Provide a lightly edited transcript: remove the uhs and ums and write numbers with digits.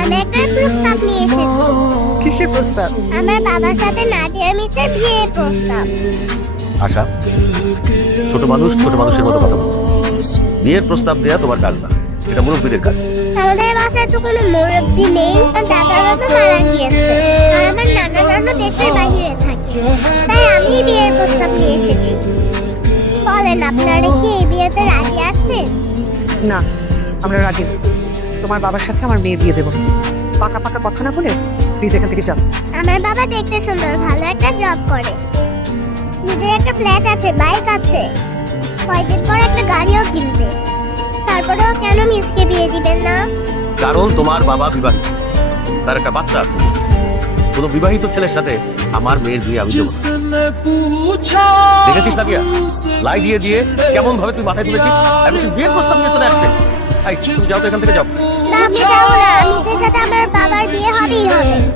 আমি একটা প্রস্তাব নিয়ে এসেছি। কিসের প্রস্তাব? আমার বাবার সাথে নাদিয়া মিসের বিয়ের প্রস্তাব। আশা, ছোট মানুষ ছোট মানুষের মতো কথা বলো। বিয়ের প্রস্তাব দেয়া তোমার কাজ না, সেটা মুরব্বীদের কাজ। আমাদের বাসায় তো কোনো মুরব্বি নেই, আর দাদারা তো মারা গিয়েছে, আর আমার নানা নানু দেশের বাইরে থাকে। তাই আমি বিয়ের প্রস্তাব নিয়ে এসেছি। বলেন, আপনারা কি এই বিয়েতে রাজি আছেন? না, আমরা রাজি না। তোমার বাবার সাথে আমার মেয়ে বিয়ে দেবো। পাকা পাকা কথা না বলে প্লিজ এখান থেকে যাও। আমার বাবা দেখতে সুন্দর, ভালো একটা জব করে, নিজের একটা ফ্ল্যাট আছে, বাইক আছে, কয়েকদিন পর একটা গাড়িও কিনবে। তারপরেও কেন মিসকে বিয়ে দিবেন না? কারণ তোমার বাবা বিবাহিত, তার একটা বাচ্চা আছে। কোনো বিবাহিত ছেলের সাথে আমার মেয়ের বিয়ে আমি দেবো না। দেখেছিস না দিয়া, লাই দিয়ে দিয়ে কেমন ভাবে তুই মাথায় তুলেছিস, এখন তুই বিয়ের প্রস্তাব নিয়ে চলে আসছে। এই, তুমি যাও তো এখান থেকে যাও। না, আমি যাবো না, আমি